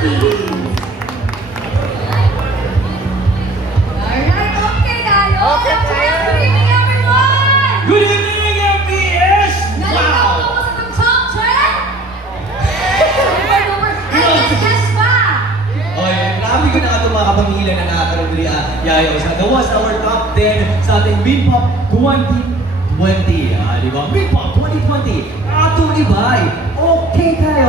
Philippines. Alright, okay tayo. Okay tayo. Good evening, everyone! Good evening, MPS! Nalikaw Wow! mo sa top 10? NSS pa! Oy, grabe ko na nga itong mga kapamilya na nakakaroon dili yayaw sa gawa sa our top 10 sa ating Minpop 2020. Di ba? Minpop 2020. Atong ibay. Okay tayo.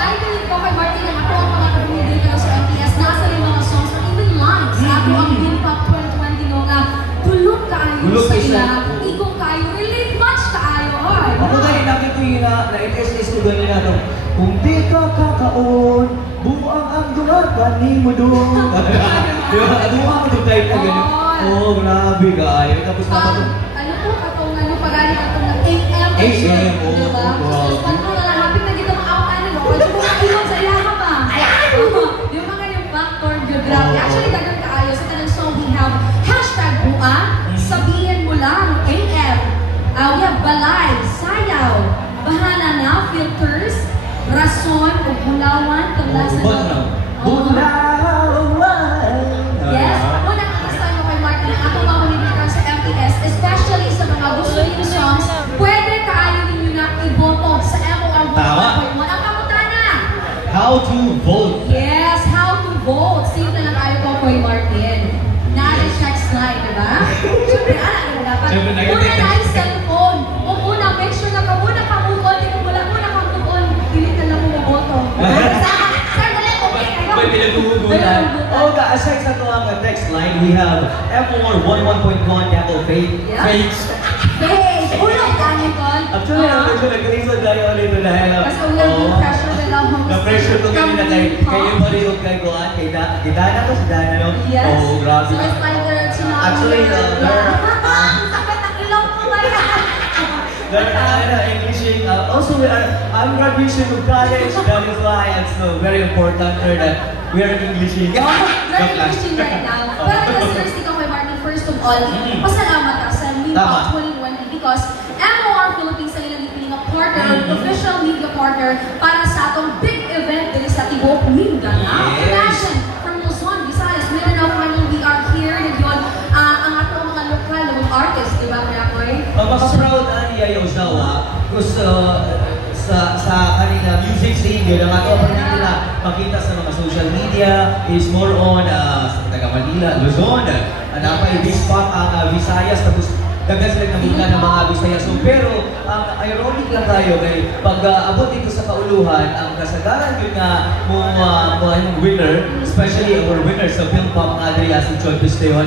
I believe ko kay Martin na ako ang mga kapamilya dito sa MTS. Nasa rin mga songs or even lines. Sa ako ang Minpop 2020 no nga tulog kayo sa ila. Ikong kayo. Relate much kaayo. Ako dahil nakita ko yun na SS ko ganyan na ito. Kung di ka kakaon, buang ang dumapan ni mo doon. Di ba? Dumapan mo doon kahit na ganyan. Oo, grabe ka. Tapos naman ano po katong ano pagani katong AM. AM, oo. Diba? Tapos paano na lang hapit na kita mga mo. Kasi kung nakilong sa ilaha pa. Yung mga yung factor biography. Actually, dagang kaayo sa tanang song we have #buang. Sabihin mo lang AM. We have balay, sayaw, bahala na, filters, rason, o bulawan, taglasan. Bulawan! Yes, una ang kasama ko kay Martin ang atong mga maninigan sa MTS, especially sa mga gusto niyo songs, pwede kaayo ninyo na iboto sa MOR 1.1. Ang kamutana! How to vote. Yes, how to vote. Simple lang kayo ko kay Martin. Naalala text line, di ba? Siyempre, alam mo dapat. Siyempre, Una na yung cellphone. O una, make sure na muna ka move on. Di mo wala muna kang move on. Pilit ka lang mo maboto. Sir, dali, okay kayo. May pinaghuhugutan. Oh, aside sa ito ang text line, we have MOR 11.1 Apple Faith. Face! Ulong ka niyo, Con. Actually, medyo nag-reason tayo ulit na dahil Kasi ulang yung pressure na lang. na-pressure ko ganyan na kayo pa rin yung kay Goan, kay Dana ko si Dana, no? Yes. Oh, grabe. So, it's like they're sinabi. Actually, Sakit ang ilong ko ba yan? English. Also, I'm graduation of college. That is why it's very important that we are Englishing. Very Englishing right now. Pero kasi seriously ka kay Martin, first of all, pasalamat ka sa Minpop 2020 because MOR Philippines ang ilang ipiling partner, official media partner para sa atong big event din sa Tibok, Mindanao. Imagine, from Luzon, Visayas, Mindanao, finally we are here. Nagyon, ang atong mga lokal, mga artists, di ba, Kuya Koy? Mas-proud ang Yayaw Sawa sa kanina music scene yun ang ato pa nila makita sa mga social media is more on sa taga Manila, Luzon, napay Bispop ang Visayas, tapos dagas lang namula ng mga Visayas. So, pero ang ironic lang tayo kay pag abot dito sa kauluhan, ang kasagaran yun nga mo yung winner, especially our winner sa Film Pop nga Adria si John Festejo.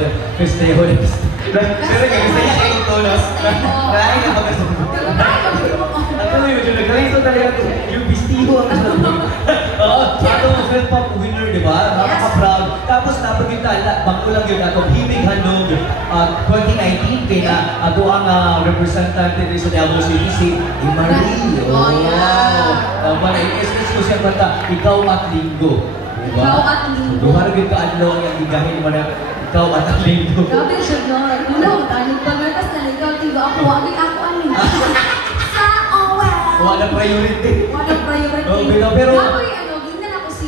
Pero kaya saya kayo ito, no? Kaya nga pagkasabi. Ako yun, yung nag-raiso talaga yung Bistiho ang kasama. Ato ang Film Pop winner, di ba? Nakaka-proud. Tapos napagkita, bangko lang yun ato, Himig Handog 2019, kaya na ato ang representante rin sa Davao City, si Marie. Oh, para i-express ko siya kanta, ikaw at linggo. Diba? Ikaw at linggo. Dumaragin ka adlaw ang igahin mo na ikaw at linggo. Grabe siya, no? Ulo, tanig pa nga, tas naligaw, tigo ako, wagi ako amin. Sa OWL! Wala priority. Wala priority. Pero Ako'y, ginnan ako si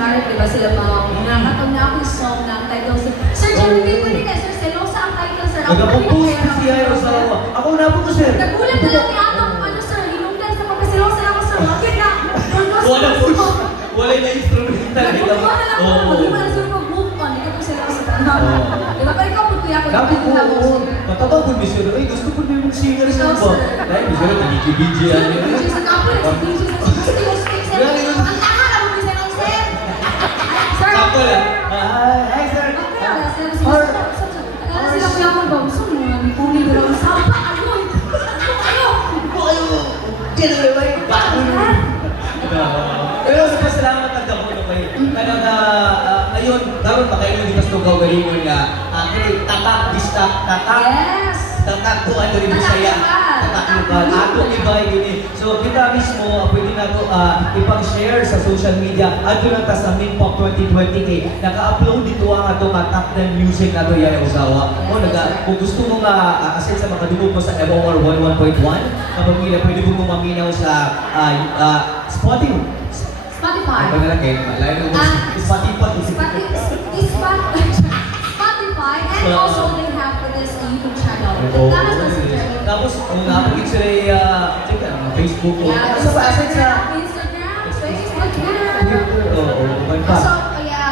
Marit, diba sila mga nakatong na ako yung song na ang title. Sir, Jeremy, pwede kayo, Sir, selosa ang title, Sir. nagpo-post na si Yayaw Sawa. Ako na po ko, sir. Nagulat na lang ni Atong, Sir, hinungdan sa pagkaselosa na ako, Sir. Bakit na? Wala po. Wala na instrumental. Nagmove on na lang ako. Hindi mo na sir mag-move on. Hindi ka po selosa. Diba, pero ikaw po kuya ko. Dapat po, mataba po, Mr. Ay, gusto ko din yung singer sa ba? Dahil Mr. Nagiki-BJ yan. Sa kapo, nag-BJ sa sir. Ang tanga na mo, Mr. Sir. Sir. Kapo lang. Hi, sir. Sila kuya mo ba? Gusto mo nga, may puli ko lang. Sapa, ano? Diyan na ba yung pero salamat ang damo no kayo. Kanang ngayon, dapat pa kayo hindi mas tugaw galingon nga. Tatak, distak, tatak. Yes. Tatak ko ano rin Bisaya. Tatak lokal. Ato ibay gini. So kita mismo pwede na to ipang-share sa social media. Ato na ta sa Minpop 2020 kay naka-upload dito ang ato top 10 music nato Yayaw Sawa. O kung gusto mo nga aside sa makadungog mo sa MOR 11.1, kapag pwede mo maminaw sa Spotify. Pag nalang kayo, lain mo. Spotify. Spotify, and also they have this YouTube channel. Tapos, kung napagit sila Facebook ko. Yeah, Instagram, Facebook, Twitter.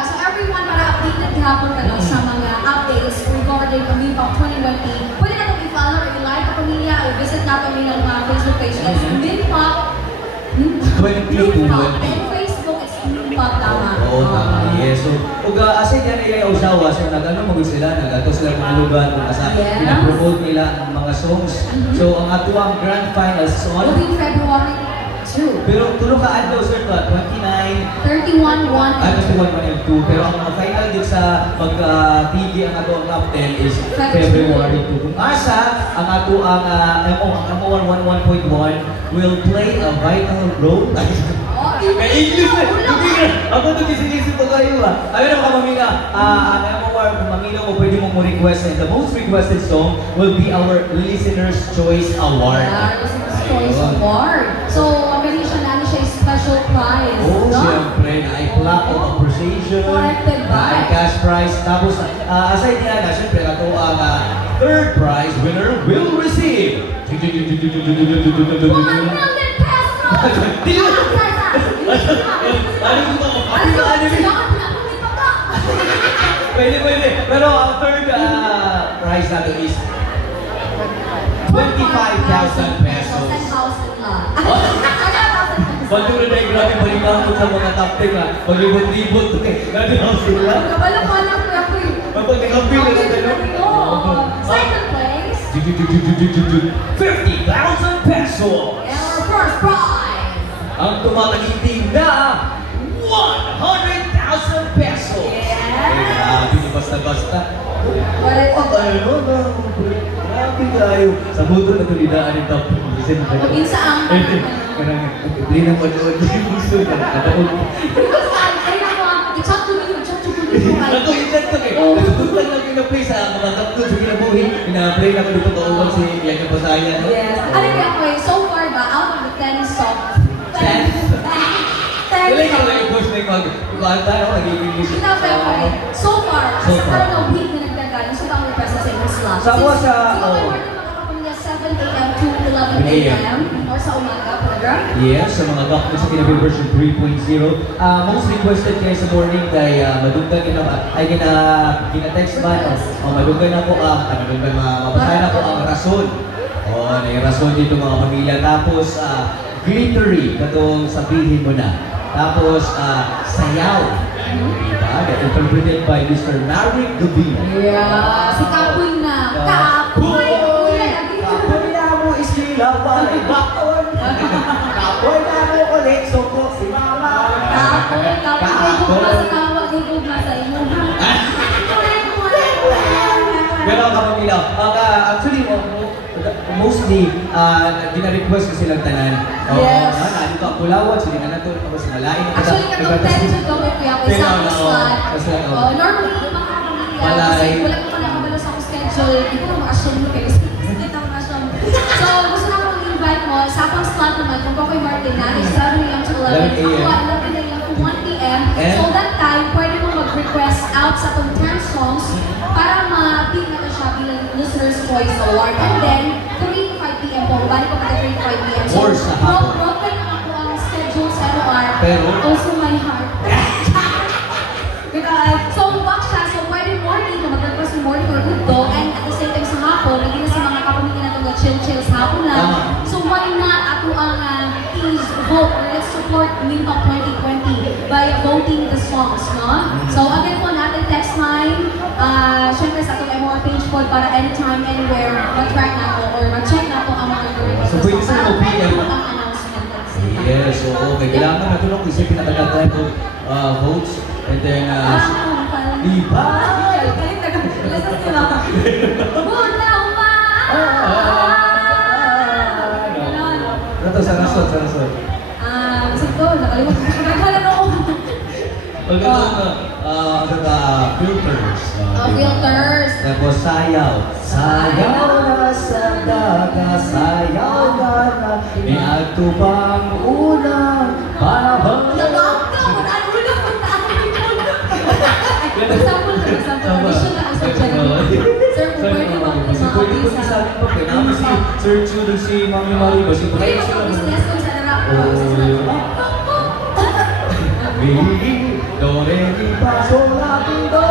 So everyone para updated hapon ka sa mga updates regarding the Minpop 2020. Pwede na itong i-follow or i-like ka pamilya o visit na kami ng mga Facebook page. It's Minpop 2020. And Facebook, it's Minpop tama. Oo, tama. Yes. So, kung asay yan ay usawa, so nag-ano mag sila, nag-ato sila mga lugar kung asa pinapromote nila ang mga songs. So, ang ato ang grand finals is on? Will be February 2. Pero tulong ka daw, sir, 29, 31, 1, ay, 31, 1, and 2. Pero ang mga final din sa pag-TV ang ato ang top 10 is February 2. Kung asa, ang ato ang MO1 11.1 will play a vital role. May English eh! Ako ito kising-isip pa kayo ah. Ayun ang kamamina, ang MOR, kung mamina mo, pwede mo request and the most requested song will be our Listener's Choice Award. Yeah, Listener's Choice Award. So, meron siya na siya special prize. Oh, siyempre, na ay plaque of appreciation, na ay cash prize. Tapos, aside niya na, siyempre, ito ang third prize winner will receive 1 million pesos! Pwede. Pero ang third prize natin is 25,000 pesos. 10,000 lang. Pagtulad na yung grabe balikamot sa mga top 10 ha. Paglibot-libot. Grabe ang sila. Kabalakon ako ako eh. Kapag nakapil na natin. Second place. 50,000 pesos. And our first prize. Ang tumataginting na 100,000 pesos. Yes. Grabe, basta-basta. Ano na? Grabe kayo. Sa buto na tulidaan yung top 10. Maging sa ang Hindi na manood yung gusto na. Ako yung chat ko eh. Natutunan lang yung na-play sa mga kapto sa kinabuhi. Pina-play na ko dito kaungan si Bianca Pasaya. Yes. Ano kaya ko eh, so far ba, out of the 10 songs? 10? Kailan ka lang i-push na yung mag-ibanta ako, nagiging music. So far, sa parang a week na nagdagaling, so bang request na sa inyo slot? Sa ako sa... Makakapamilya 7 a.m. to 11 a.m. or sa umaga, program? Yes, sa mga gakot sa Kinabi version 3.0. Most requested kayo sa morning kay maduggan ay gina-text ba? Maduggan na po mabasahin na po ang rason. Na yung rason dito mga pamilya. Tapos, glittery, katong sabihin mo na. Tapos, sayaw. Diba? Interpreted by Mr. Narek Gabina. Yeah, si Kapoy na. Kapoy! Kapoy na mo iskilawan ay bakon. Kapoy na mo ulit suko si mama. Kapoy sa imo. Pero kapamilya, actually, mostly, gina-request ko silang tanan. Yes. Ano ka, Kulawat, sila na nato, tapos malain. Actually, katong 10 to go ko yung isang slot. Normally, mga kapamilya, kasi wala ko na kabalo sa akong schedule, hindi ko ma-assume mo kayo. So, gusto na akong invite mo, sa akong slot naman, kung Kokoy Martin na, is 7 a.m. to 11 a.m. Ako, 11 a.m. to 1 p.m. So, that time, pwede mo mag-request out sa itong 10 songs para ma-pick na siya bilang Listener's Choice Award. And then, 3 to 5 p.m. po, balik ko pa 3 to 5 p.m. So, broken ako ang schedule sa MOR, also my heart. So, watch siya. So, pwede morning, mag-request yung morning or good go, and at the same time sa hapon, naging na sa mga kapamilya na itong chill-chill sa hapon lang. So, why not ako ang please vote or let's support Minpop 2020 by voting the songs, no? So, again po natin text line, syempre sa itong MOR page po para anytime, anywhere, mag-track na ako or mag-check na ako ang mga request. So, pwede sa mga PM. Ang announcement. Yes, so okay. Kailangan na tulong isipin na tagal tayo votes. And then, diba? Ito, sa rasot. Sige, nakalimutan ko siya. Nagkalan ako. Filters. Filters. Tapos sayaw. Sayaw na sa daga, sayaw na. May agtubang unang panahon. Nagkakta mo na kasi sa amin pa, naman si Sir Chu, si Mami Marie, ba si Pwede Brian sila. mag-business kung sa narap ko. Mi, do, re, mi, fa, sol, la, ti, do.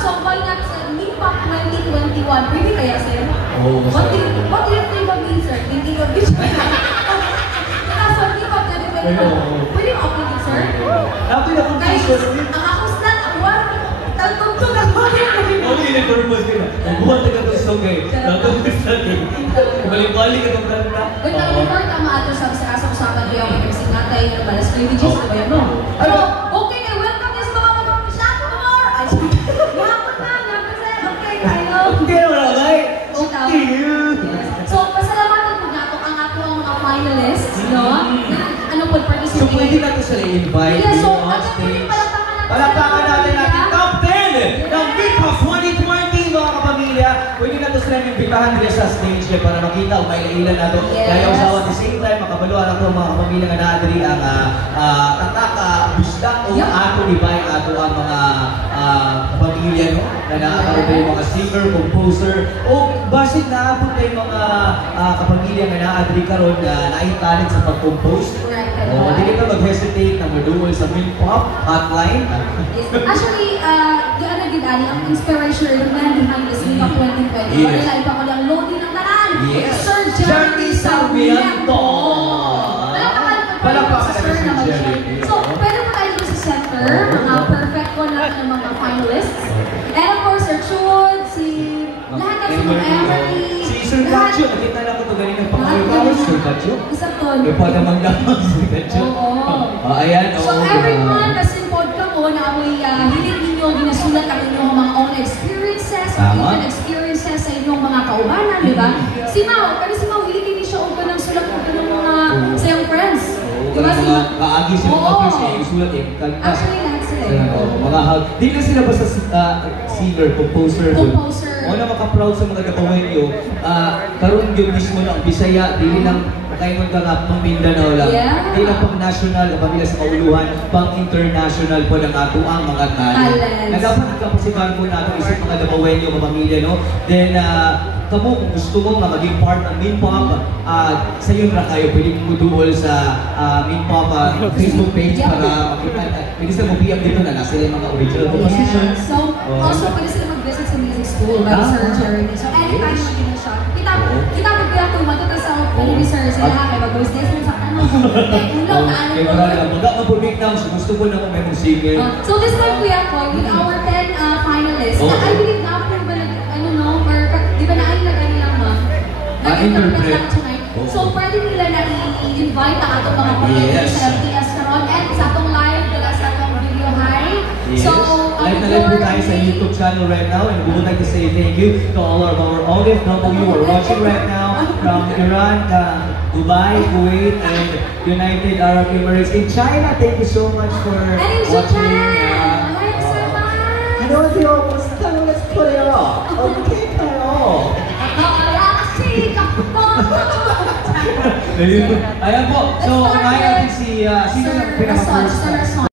So, why not sa MIPAC 2021? Pwede kaya, sir? Oo, What do you think of me, sir? Thinking of you, sir? Sa MIPAC 2021, pwede ma-upload yun, sir? Ako yung Guys, na-confuse. ang ako stat, ang one, tagtugtog ako. Ako yung nag-purpose ka na. Buwan na ka ito sa okay. Nag-confuse natin. Balik-balik ka itong kanta. Wait, before ka maato sa usapan ko yung kasi natay yung balas privileges na ba yan, no? Pero, okay, welcome sa mga mag-shot more! Ay, yapon na, sir. Okay, tayo. Okay na wala, guy. Okay. So, pasalamatan po nato ang ato ang mga finalists, no? Ano po, participate. So, pwede na ito sila i-invite. Yeah, so, on ano po yung stage. palakpakan natin? Palakpakan natin natin top 10 ng MIPAC 2020, mga kapamilya. Pwede na ito sila imbitahan nila sa stage kaya para makita o mailan na ito. Yes. Kaya usawa at the same time, makabaluan na ito mga kapamilya nga naadri ang tataka, busdak o ato ibay ato ang mga kapamilya no? Na naakaroon tayo mga singer, composer o basit na ato tayo mga kapamilya nga naadri karon na naitalit sa pag-compose. Hindi kita mag-hesitate na maduol sa MIPAC hotline. Actually, doon na din ang inspiration or the man behind this MIPAC 2020. Yes. Wala lang ipa ko lang loading ng tanan. Yes. Sir Jeremy Sarmiento. Palakpakan Sir natin si naman siya. Jeremy. So, pwede po tayo dito sa center. Mga perfect ko na ng mga finalists. And of course, Sir Chud, si lahat ng si mga Everly. Si Sir Kacho, nakita na ko ito galing ng pangalan. Sir Kacho? Isa to. May padamang damang Sir Kacho. Oo. Ayan. So every month, kasi pod ka mo na amoy hiling ninyo, ginasulat ang inyong mga own experiences, or Tama. even experiences sa inyong mga kaubanan, di ba? Si Mau, kasi si Mau, hiling din siya o ka ng sulat o ka ng mga sa iyong friends. Di ba? Si Mga kaagi sila mga Oo. friends niya, yung sulat eh. Kanta. Actually, lahat sila eh. Mga hug. Di na sila basta singer, composer. Composer. O na maka-proud sa mga Dabawenyo. Karoon yung mismo ng Bisaya, dili lang kayo ka nga pang Mindanao lang. Yeah. Dili lang pang national, kapamilya sa kauluhan, pang international po ng ato ang mga talent. Talents. Na dapat ikapasibahan po natin isang mga Dabawenyo, kapamilya, no? Then, kamo kung gusto mo nga maging part ng MIPAC, sa iyo na kayo, pwede mo duol sa MIPAC Facebook page para makita. Pwede sila mag-PM dito na nasa yung mga original compositions. Yeah. So, also, pwede sila mag-visit sa music school by Sir Jeremy. So, anytime na din siya. Kita magbiyak kung matuto sa ni Sir sila, kaya mag-business mo sa ano. Ulo, kaano Kaya ko. marami lang, mag-break down, so gusto ko na kung may mong singer. So, this time, Kuya Koy, with our 10 finalists, Oh. I believe na after ba ano no, or di ba na-ano lang ma'am? Nag-interpret lang tonight. Oh. So, pwede nila na i-invite ang atong mga colleagues Yes. sa MTS karon and sa atong live, nila sa atong video high. Yes. So, Live na live po tayo sa YouTube channel right now, and we would like to say thank you to all of our audience who are watching right now from Iran, Dubai, Kuwait, and United Arab Emirates. In China, thank you so much for And in watching. Japan! Hi, Sir Max! 안녕하세요. Let's play it off. Okay, play it off. Ayan po. So, unahin natin si, sino ang pinaka-first?